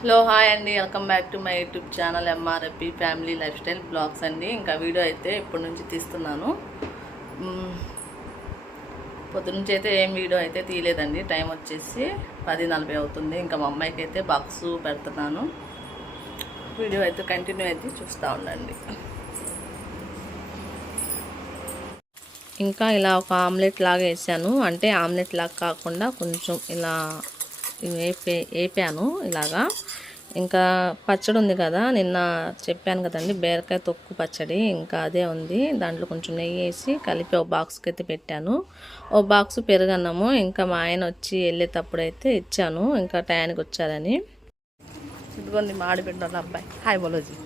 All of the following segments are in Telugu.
హలో హాయ్ అండి, welcome back to my YouTube channel MRFP family lifestyle blogs అండి. ఇంకా వీడియో అయితే ఇప్పటి నుంచి తీస్తున్నాను. పొద్దునుంచి అయితే ఏం వీడియో అయితే తీయలేదండి. టైం వచ్చేసి 10:40 అవుతుంది. ఇంకా మా అమ్మాయికి అయితే బాక్స్ పెడుతున్నాను. వీడియో అయితే కంటిన్యూ అయితే చూస్తూ ఉండండి. ఇంకా ఇలా ఒక ఆమ్లెట్ లాగా వేసాను. అంటే ఆమ్లెట్ లాగా కాకుండా కొంచెం ఇలా వేపాను ఇలాగా. ఇంకా పచ్చడి ఉంది కదా, నిన్న చెప్పాను కదండి, బీరకాయ తొక్కు పచ్చడి. ఇంకా అదే ఉంది. దాంట్లో కొంచెం నెయ్యి వేసి కలిపి ఒక బాక్స్కి అయితే పెట్టాను. ఓ బాక్స్ పెరుగన్నాము. ఇంకా మా ఆయన వచ్చి వెళ్ళేటప్పుడు అయితే ఇచ్చాను, ఇంకా టయానికి వచ్చారని. ఇదిగోండి మా ఆడబిడ్డ వాళ్ళ అబ్బాయి. హాయ్ బోలోజీ.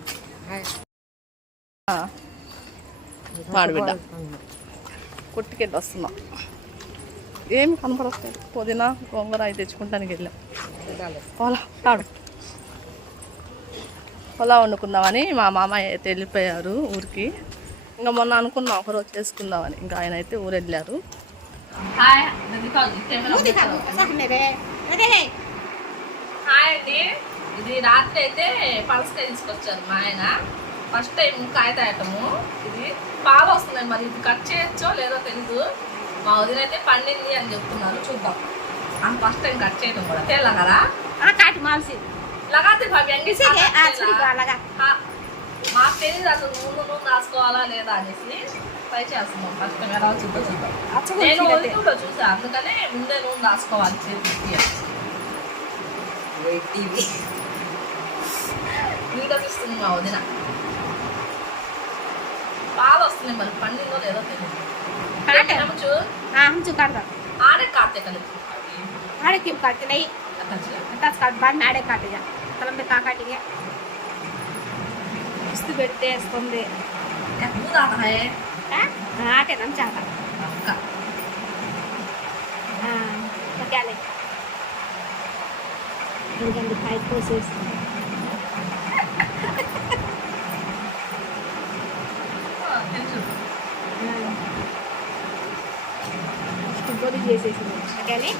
మాడిబిడ్డ కొట్టుకెళ్ళి వస్తున్నాం. ఏమి కనపడలేదు. పుదీనా గోంగూర అయితే తెచ్చుకుంటానికి వెళ్ళాం. పొలా వండుకుందామని మా మామయ్య అయితే వెళ్ళిపోయారు ఊరికి. ఇంకా మొన్న అనుకున్నాం ఒకరోజు చేసుకుందామని. ఇంకా ఆయన అయితే ఊరు వెళ్ళారు. హాయ్ అండి. ఇది రాత్రి అయితే పలసకాయ తీసుకొచ్చారు మా ఆయన. ఫస్ట్ టైం కాయ తాగటము. ఇది పాలు వస్తున్నాయి, మరి ఇది కట్ చేయొచ్చో లేదో తెలీదు. మా వదిన అయితే పండింది అని చెప్తున్నారు, చూద్దాం. ఫస్ట్ టైం కట్ చేయటం కూడా తెల్లగరా लगाते भाभी మాకు తెలియదు అసలు నూనె రాసుకోవాలా లేదా అనేసి ట్రై చేస్తున్నాం. ఫస్ట్ టైం ఎలా చూద్దాం. నేను యూట్యూబ్లో చూసా, అందుకనే ముందే నూనె రాసుకోవాలి చేతికి. వీడియో తీస్తుంది మా వదిన. పాలు వస్తున్నాయి, మరి పండిందో లేదో తెలియదు. ఆడే కాटे కలిపి आड़े क्यों काटते नहीं तस काट बाद में आड़े काटे जा तलम पे का काटेंगे इस्तु बैठते हैं स्पंदे क्या दूध आता है हाँ आटे नम चाहता हाँ तो क्या ले इनका दिखाई प्रोसेस बड़ी जैसे क्या ले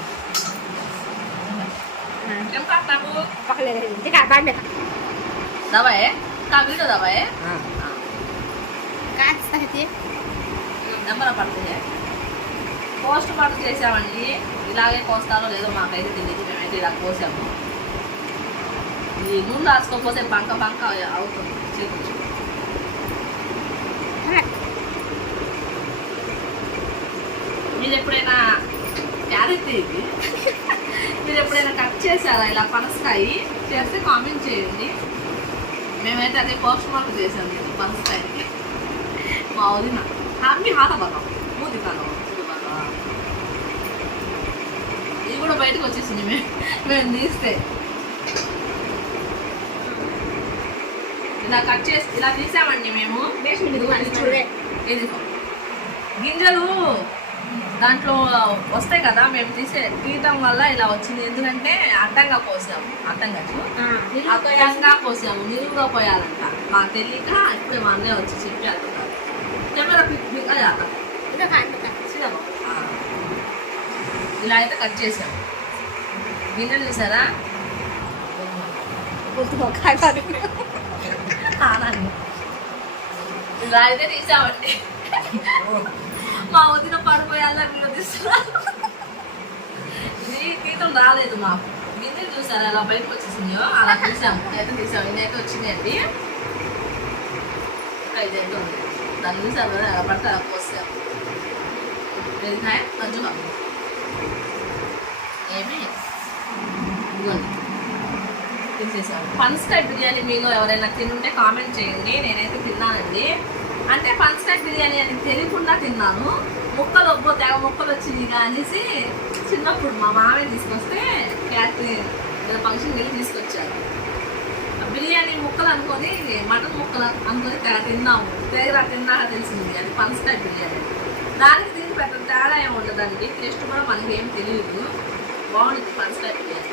em cắt ta bu pakai lagi jika ban deh dawa ya ka video dawa ya కాట్ సహితే నెంబర్ పడుతుంది. పోస్ట్ పాటు చేసామండి. ఇలాగే కోస్తారో లేదో మాకైతే తెలియదు. మేమైతే ఇలా కోసాము. ఈ నూనె రాసుకోకపోతే బంక బంక అవుతుంది చేకూర్చు. మీరు ఎప్పుడైనా క్యారెట్ ఇది మీరు ఎప్పుడైనా కట్ చేశారా ఇలా పనసకాయ? చేస్తే కామెంట్ చేయండి. మేమైతే అదే పోస్ట్ మార్క్ చేసాం నేను పనసకాయకి. మా వదిన హ్యాపీ హాత బలం మూది కాలం ఇది కూడా బయటకు వచ్చేసింది. మేము తీస్తే ఇలా కట్ చేసి ఇలా తీసామండి మేము. ఇది గింజలు దాంట్లో వస్తాయి కదా, మేము తీయటం వల్ల ఇలా వచ్చింది. ఎందుకంటే అడ్డంగా కోసాము, అడ్డంగా కోసాము, నిలువుగా పోయాలంట. మాకు తెలియక ఇప్పుడే మా అన్నయ్య వచ్చి చెప్పి అంటున్నారు. ఇలా అయితే కట్ చేసాము. గింజలు చూసారా? ఇలా అయితే తీసామండి. మా వదిన పడిపోయాలా వీడియో తీస్తున్నారు. ఇది తీయటం రాలేదు మాకు. గిన్నెలు చూసారు అలా బయటకు వచ్చేసిందో అలా తీసాము. అయితే తీసాము. ఇదైతే వచ్చినాయండి. ఇదైతే ఉంది. దాన్ని చూసాము కదా, ఎలా పడితే అలా పోసాము. మంచిగా ఏమి ఇదిగోండి తీసేసాము. పనసకాయ బిర్యానీ మీలో ఎవరైనా తినుంటే కామెంట్ చేయండి. నేనైతే తిన్నానండి. అంటే పనసకాయ బిర్యానీ అని తెలియకుండా తిన్నాను. ముక్కలు తెగ ముక్కలు వచ్చింది అనేసి చిన్నప్పుడు మా మామయ్య తీసుకొస్తే క్యాటరింగ్ ఫంక్షన్ వెళ్ళి తీసుకొచ్చారు. బిర్యానీ ముక్కలు అనుకొని మటన్ ముక్కలు అనుకొని తెగ తిన్నాము. తిన్నాక తెలిసింది అది పనసకాయ బిర్యానీ. దానికి దీనికి పెద్ద తేడా ఏమి ఉండదండి. టేస్ట్ కూడా మనకి ఏం తెలియదు. బాగుంటుంది పనసకాయ బిర్యానీ.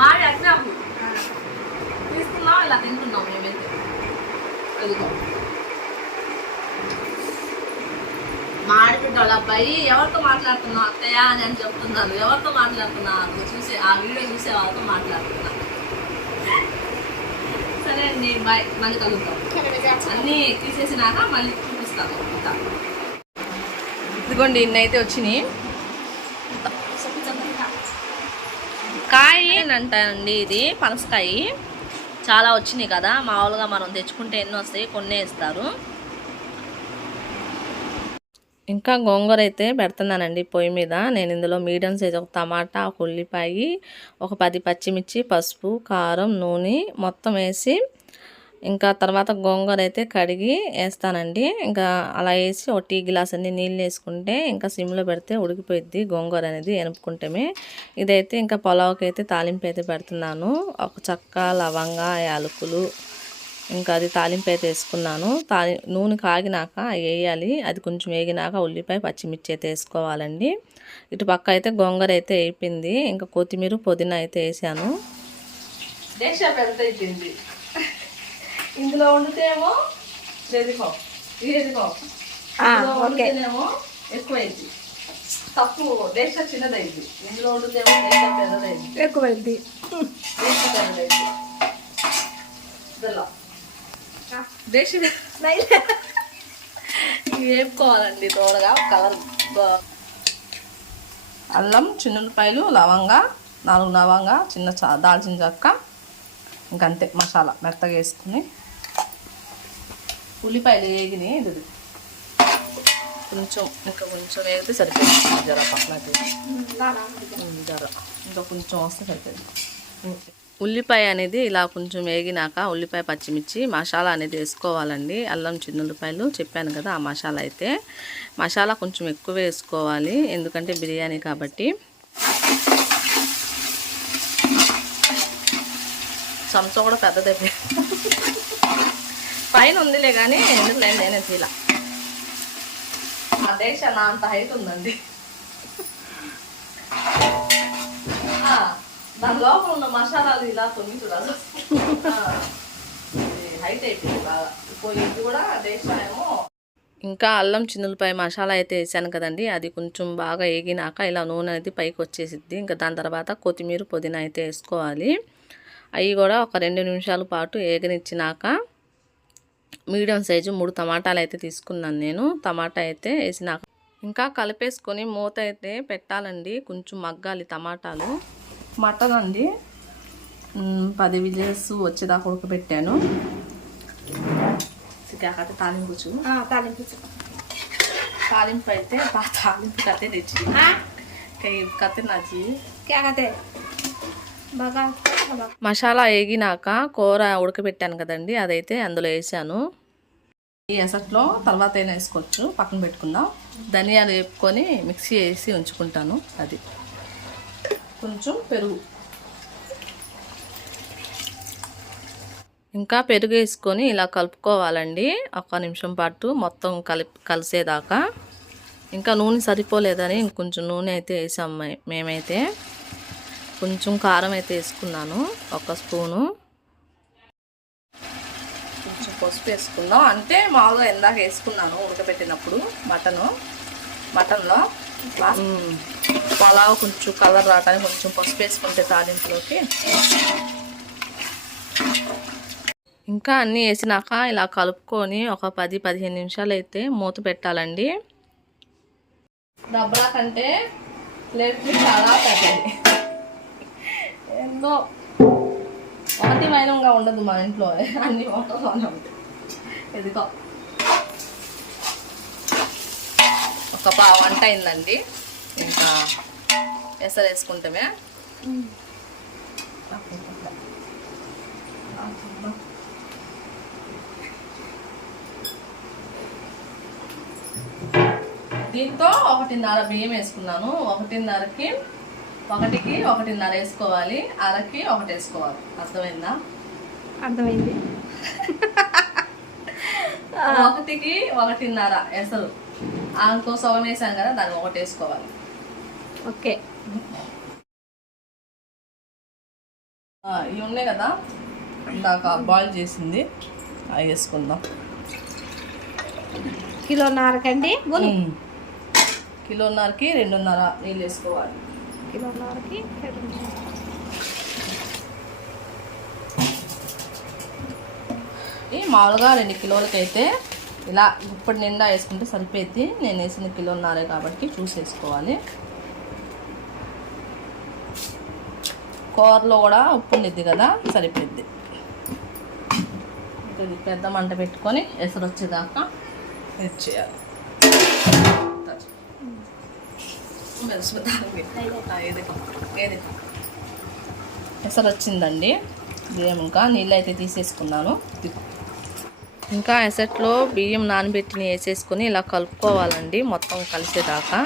మాడి అగ్నాము తీసుకున్నాం, ఇలా తింటున్నాం మేమైతే. ఇదిగో మా ఆడబిడ్డ వాళ్ళ అబ్బాయి అయ్యి ఎవరితో మాట్లాడుతున్నావు అత్తయ్య అని చెప్తున్నాను. ఎవరితో మాట్లాడుతున్నా చూసే ఆ వీడియో చూసే వాళ్ళతో మాట్లాడుతున్నా. సరే అండి, బాయ్, మళ్ళీ కలుగుతాం. అన్నీ తీసేసినాక మళ్ళీ చూపిస్తాను. ఇంకా ఇదిగోండి ఇన్నైతే వచ్చినాయి. కాయ అంటాయండి, ఇది పనసకాయ చాలా వచ్చినాయి కదా. మామూలుగా మనం తెచ్చుకుంటే ఎన్ని వస్తాయి, కొన్నే ఇస్తారు. ఇంకా గోంగూర అయితే పెడుతున్నానండి పొయ్యి మీద. నేను ఇందులో మీడియం సైజ్ ఒక టమాటా, ఒక ఉల్లిపాయ, ఒక 10 పచ్చిమిర్చి, పసుపు, కారం, నూనె మొత్తం వేసి ఇంకా తర్వాత గోంగూర అయితే కడిగి వేస్తానండి. ఇంకా అలా వేసి ఒక టీ గ్లాస్ అన్ని నీళ్ళు వేసుకుంటే ఇంకా సిమ్లో పెడితే ఉడికిపోయిద్ది గోంగూర అనేది ఎనుపుకుంటేమే. ఇదైతే ఇంకా పొలావుకి అయితే తాలింపు అయితే పెడుతున్నాను. ఒక చెక్క, లవంగ, యాలకులు, ఇంకా అది తాలింపు అయితే వేసుకున్నాను. నూనె కాగినాక వేయాలి. అది కొంచెం వేగినాక ఉల్లిపాయ, పచ్చిమిర్చి అయితే వేసుకోవాలండి. ఇటు పక్క అయితే గోంగూర అయితే వేయింది. ఇంకా కొత్తిమీర, పుదీనా అయితే వేసాను. దేశ పెద్ద అయిపోయింది. ఇందులో వండితేమో వండితేనేమో ఎక్కువైంది. తప్పు, దేశ చిన్నదైంది. ఇందులో వండితేమో దేశ పెద్దదైంది, ఎక్కువైంది. దేశ పెద్దదైంది. దేశ వేపుకోవాలండి తోడగా కలర్. అల్లం, చిన్నులపాయలు, లవంగ, 4 లవంగ, చిన్న దాల్చిన చెక్క, ఇంకంతే. మసాలా మెత్తగా వేసుకుని ఉల్లిపాయలు వేగినాయి. ఇది కొంచెం ఇంకా కొంచెం వేగితే సరిపోయింది. జర పక్కన జర ఇంకా కొంచెం వస్తే సరిపోయింది. ఉల్లిపాయ అనేది ఇలా కొంచెం వేగినాక ఉల్లిపాయ, పచ్చిమిర్చి, మసాలా అనేది వేసుకోవాలండి. అల్లం, చిన్నులపాయలు చెప్పాను కదా, ఆ మసాలా అయితే. మసాలా కొంచెం ఎక్కువ వేసుకోవాలి, ఎందుకంటే బిర్యానీ కాబట్టి. చెంచా కూడా పెద్దదైపోయింది. పైన ఉందిలే కానీ ఎందుకు లేదు, నేనే తీలా. ఆ దేశ నా అంత హైట్ ఉందండి. దాని లోపల ఉన్న మసాలాలు ఇలా తొంగి చూడాలి. హైట్ అయిపోయింది బాగా. ఇది కూడా దేశ ఏమో. ఇంకా అల్లం, చిన్నులపాయ మసాలా అయితే వేసాను కదండి, అది కొంచెం బాగా వేగినాక ఇలా నూనె అనేది పైకి వచ్చేసిద్ది. ఇంకా దాని తర్వాత కొత్తిమీర, పుదీనా అయితే వేసుకోవాలి. అవి కూడా ఒక 2 నిమిషాల పాటు వేగనిచ్చినాక మీడియం సైజు 3 టమాటాలు అయితే తీసుకున్నాను నేను. టమాటా అయితే వేసినాక ఇంకా కలిపేసుకొని మూత అయితే పెట్టాలండి. కొంచెం మగ్గాలి టమాటాలు. మటన్ అండి 10 విజిల్స్ వచ్చేదాకా ఉడకబెట్టాను. తాలింపు అయితే తాలింపు కతే తెచ్చి కతే నాచి మసాలా వేగినాక కూర ఉడకబెట్టాను కదండి, అదైతే అందులో వేసాను. ఈ ఎసట్లో తర్వాత అయినా వేసుకోవచ్చు, పక్కన పెట్టుకుందాం. ధనియాలు వేపుకొని మిక్సీ వేసి ఉంచుకుంటాను. అది కొంచెం పెరుగు, ఇంకా పెరుగు వేసుకొని ఇలా కలుపుకోవాలండి 1 నిమిషం పాటు మొత్తం కలిసేదాకా. ఇంకా నూనె సరిపోలేదని ఇంకొంచెం నూనె అయితే వేసాం మేమైతే. కొంచెం కారం అయితే వేసుకున్నాను, 1 స్పూను. కొంచెం పసుపు వేసుకుందాం, అంటే మామూలుగా ఎందాక వేసుకున్నాను ఉడకబెట్టినప్పుడు మటన్లో. పలావ్ కొంచెం కలర్ రావడానికి కొంచెం పసుపు వేసుకుంటే తాలింపులోకి. ఇంకా అన్నీ వేసినాక ఇలా కలుపుకొని ఒక 10-15 నిమిషాలు అయితే మూత పెట్టాలండి. దబ్బరా కంటే ప్లేట్ చాలా పెద్దది, ఎంతో ఒకటి మైనంగా ఉండదు మా ఇంట్లో, అన్ని వంటలోనే ఉంటాయి. ఇదిగో ఒక పావు వంట అయిందండి. ఇంకా ఎసరు వేసుకుంటామే. దీంతో 1.5 బియ్యం వేసుకున్నాను. 1.5కి 1.5 వేసుకోవాలి, అరకి 1 వేసుకోవాలి. అర్థమైందా? అర్థమైంది. 1కి 1.5 ఎసరు, ఇంకో సగం వేసాం కదా, దాన్ని 1 వేసుకోవాలి. ఓకే. ఇవి ఉన్నాయి కదా ఇందాక బాయిల్ చేసింది, అవి వేసుకుందాం. 1.5 కండి, కిలోన్నరకి 2.5 నీళ్ళు వేసుకోవాలి. కిలోన్నరకి మామూలుగా 2 కిలోలకి అయితే ఇలా ఇప్పుడు నిండా వేసుకుంటే సరిపోద్ది. నేను వేసిన 1.5 కిలో కాబట్టి చూసి వేసుకోవాలి. కూరలో కూడా ఉప్పు ఉండిద్ది కదా, సరిపోద్ది. ఇది పెద్ద మంట పెట్టుకొని ఎసరు వచ్చేదాకా చేయాలి. ఎసరు వచ్చిందండి. బియ్యం ఇంకా నీళ్ళు అయితే తీసేసుకున్నాను. ఇంకా ఎసట్లో బియ్యం నానబెట్టిని వేసేసుకొని ఇలా కలుపుకోవాలండి మొత్తం కలిసేదాకా.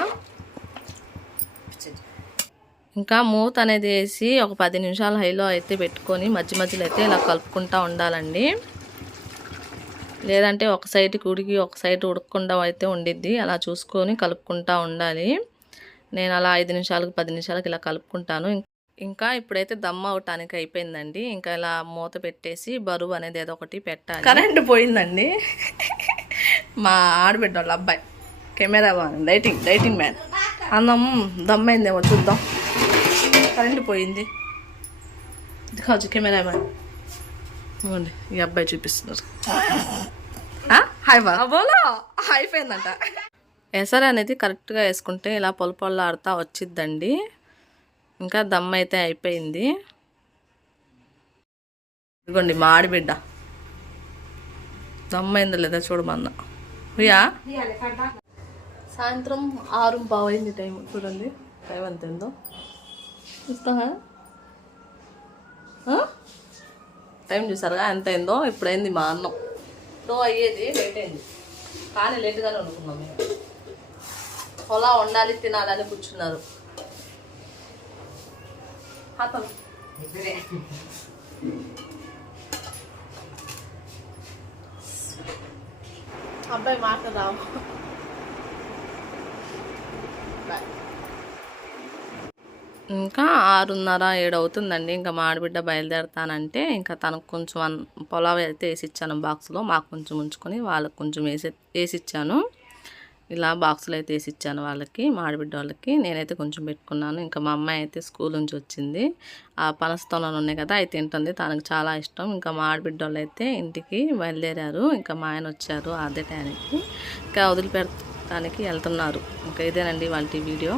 ఇంకా మూత అనేది వేసి ఒక 10 నిమిషాలు హైలో అయితే పెట్టుకొని మధ్య మధ్యలో అయితే ఇలా కలుపుకుంటూ ఉండాలండి. లేదంటే ఒక సైడ్కి ఉడికి ఒక సైడ్ ఉడకకుండా అయితే ఉండిద్ది. అలా చూసుకొని కలుపుకుంటూ ఉండాలి. నేను అలా 5 నిమిషాలకు 10 నిమిషాలకు ఇలా కలుపుకుంటాను. ఇంకా ఇప్పుడైతే దమ్ అవటానికి అయిపోయిందండి. ఇంకా ఇలా మూత పెట్టేసి బరువు అనేది ఏదో ఒకటి పెట్టాలి. కరెంట్ పోయిందండి. మా ఆడబిడ్డ వాళ్ళ అబ్బాయి కెమెరా లైటింగ్ మ్యాన్ అన్నం దమ్ అయిందేమో చూద్దాం. కరెంట్ పోయింది. కాదు కెమెరా మ్యాన్ ఇవ్వండి, ఈ అబ్బాయి చూపిస్తున్నారు. హాయ్ బోలో అయిపోయిందంట. ఎసరు అనేది కరెక్ట్గా వేసుకుంటే ఇలా పొలపొల్లాడుతూ వచ్చిద్దండి. ఇంకా దమ్ అయితే అయిపోయింది. ఇదిగోండి మా ఆడబిడ్డ దమ్ అయిందో లేదా చూడమన్నా. ప్రియా సాయంత్రం 6:15 అయింది టైం. చూడండి టైం ఎంత అయిందో చూస్తావా? టైం చూసారుగా ఎంత అయిందో. ఇప్పుడు అయింది మా అన్నం. అయ్యేది లేట్ అయింది కానీ లేట్గానే వండుకున్నాం మేము. పొలా వండాలి తినాలని కూర్చున్నారు. అబ్బాయి మాట రావు. ఇంకా 6:30 7 అవుతుందండి. ఇంకా మా ఆడబిడ్డ బయలుదేరుతానంటే ఇంకా తనకు కొంచెం పొలావ్ అయితే వేసిచ్చాను బాక్స్లో. మాకు కొంచెం ఉంచుకొని వాళ్ళకి కొంచెం వేసిచ్చాను. ఇలా బాక్సులు అయితే వేసిచ్చాను వాళ్ళకి, మా ఆడబిడ్డ వాళ్ళకి. నేనైతే కొంచెం పెట్టుకున్నాను. ఇంకా మా అమ్మాయి అయితే స్కూల్ నుంచి వచ్చింది. ఆ పనస్తోనలు ఉన్నాయి కదా అవి తింటుంది. తనకు చాలా ఇష్టం. ఇంకా మా ఆడబిడ్డ వాళ్ళు అయితే ఇంటికి బయలుదేరారు. ఇంకా మా ఆయన వచ్చారు అదే టైంకి. ఇంకా వదిలిపెట్టడానికి వెళ్తున్నారు. ఇంకా ఇదేనండి వాళ్ళ వీడియో.